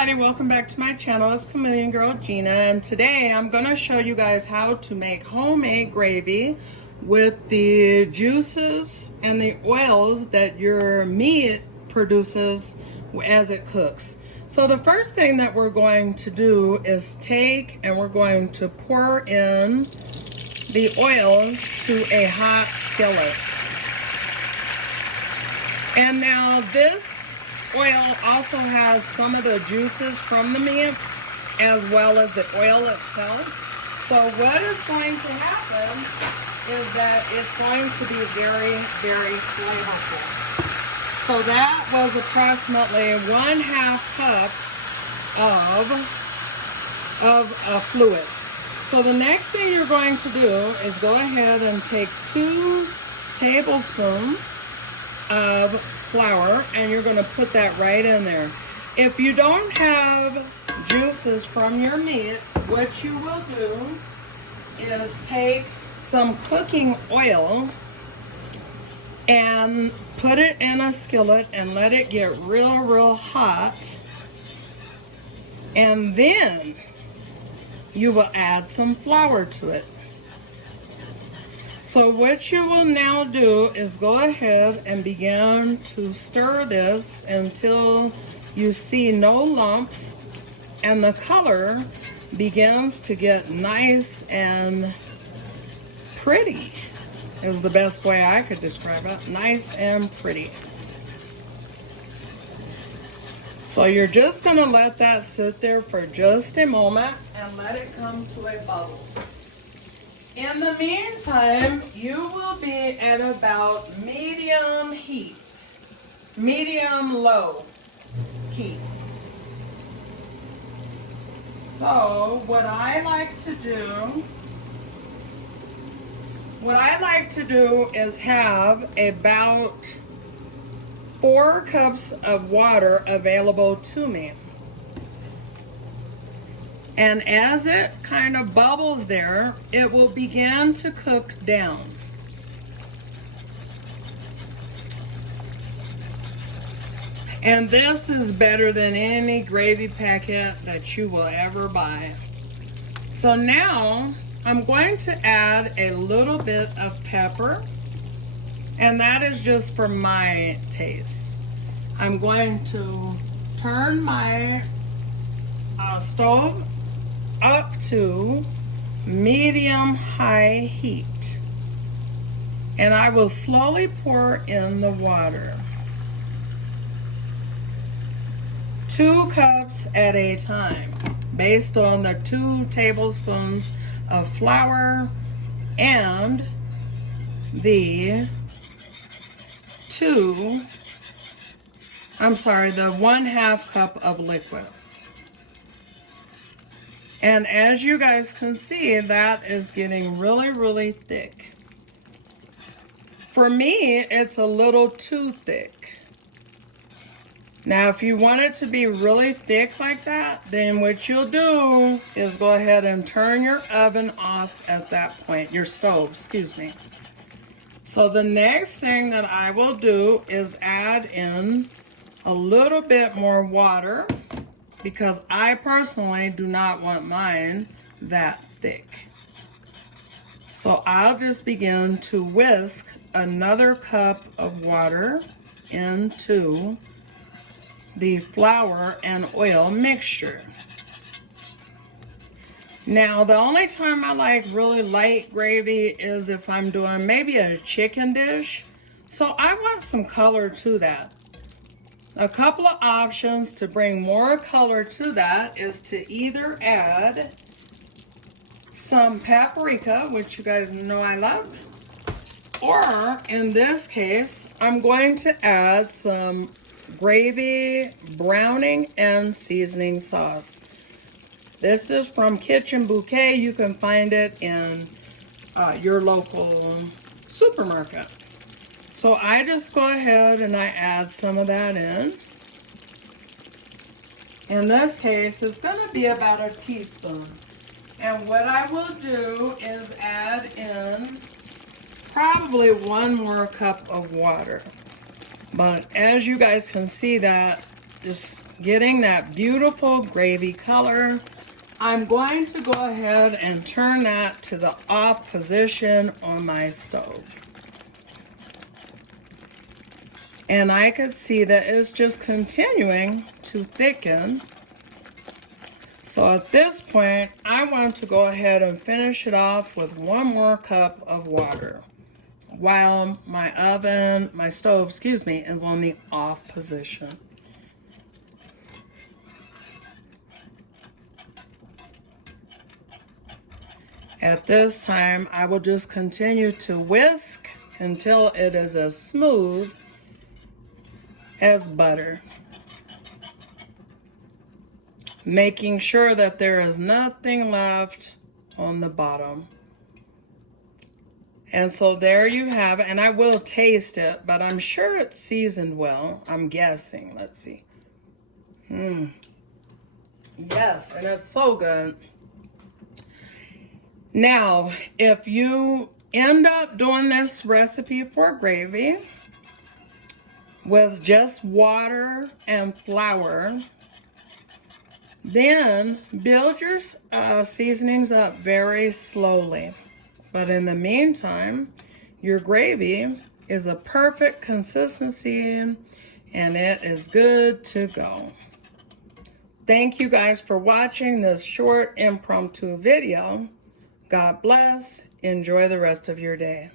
everybody, welcome back to my channel. It's Chameleon Girl Gina, and today I'm going to show you guys how to make homemade gravy with the juices and the oils that your meat produces as it cooks. So the first thing that we're going to do is take and we're going to pour in the oil to a hot skillet. And now this oil also has some of the juices from the meat as well as the oil itself. So what is going to happen is that it's going to be very, very flavorful. So that was approximately 1/2 cup of fluid. So the next thing you're going to do is go ahead and take 2 tablespoons of flour, and you're going to put that right in there. If you don't have juices from your meat, what you will do is take some cooking oil and put it in a skillet and let it get real hot, and then you will add some flour to it. So what you will now do is go ahead and begin to stir this until you see no lumps and the color begins to get nice and pretty, is the best way I could describe it. Nice and pretty. So you're just going to let that sit there for just a moment and let it come to a bubble. In the meantime, you will be at about medium heat, medium-low heat. So what I like to do is have about 4 cups of water available to me. And as it kind of bubbles there, it will begin to cook down. And this is better than any gravy packet that you will ever buy. So now I'm going to add a little bit of pepper, and that is just for my taste. I'm going to turn my stove up to medium-high heat, and I will slowly pour in the water. 2 cups at a time, based on the 2 tablespoons of flour and the 1/2 cup of liquid. And as you guys can see, that is getting really thick. For me, it's a little too thick. Now, if you want it to be really thick like that, then what you'll do is go ahead and turn your oven off at that point, your stove, excuse me. So the next thing that I will do is add in a little bit more water, because I personally do not want mine that thick. So I'll just begin to whisk another cup of water into the flour and oil mixture. Now, the only time I like really light gravy is if I'm doing maybe a chicken dish. So I want some color to that. A couple of options to bring more color to that is to either add some paprika, which you guys know I love, or in this case, I'm going to add some gravy browning and seasoning sauce. This is from Kitchen Bouquet. You can find it in your local supermarket. So I just go ahead and I add some of that in. In this case, it's going to be about a teaspoon. And what I will do is add in probably 1 more cup of water. But as you guys can see, that just getting that beautiful gravy color. I'm going to go ahead and turn that to the off position on my stove. And I could see that it's just continuing to thicken. So at this point, I want to go ahead and finish it off with 1 more cup of water while my stove, is on the off position. At this time, I will just continue to whisk until it is as smooth as butter, making sure that there is nothing left on the bottom. And so there you have it, and I will taste it, but I'm sure it's seasoned well. I'm guessing. Let's see. Yes, and it's so good. Now, if you end up doing this recipe for gravy with just water and flour, then build your seasonings up very slowly. But in the meantime, your gravy is a perfect consistency and it is good to go. Thank you guys for watching this short impromptu video. God bless. Enjoy the rest of your day.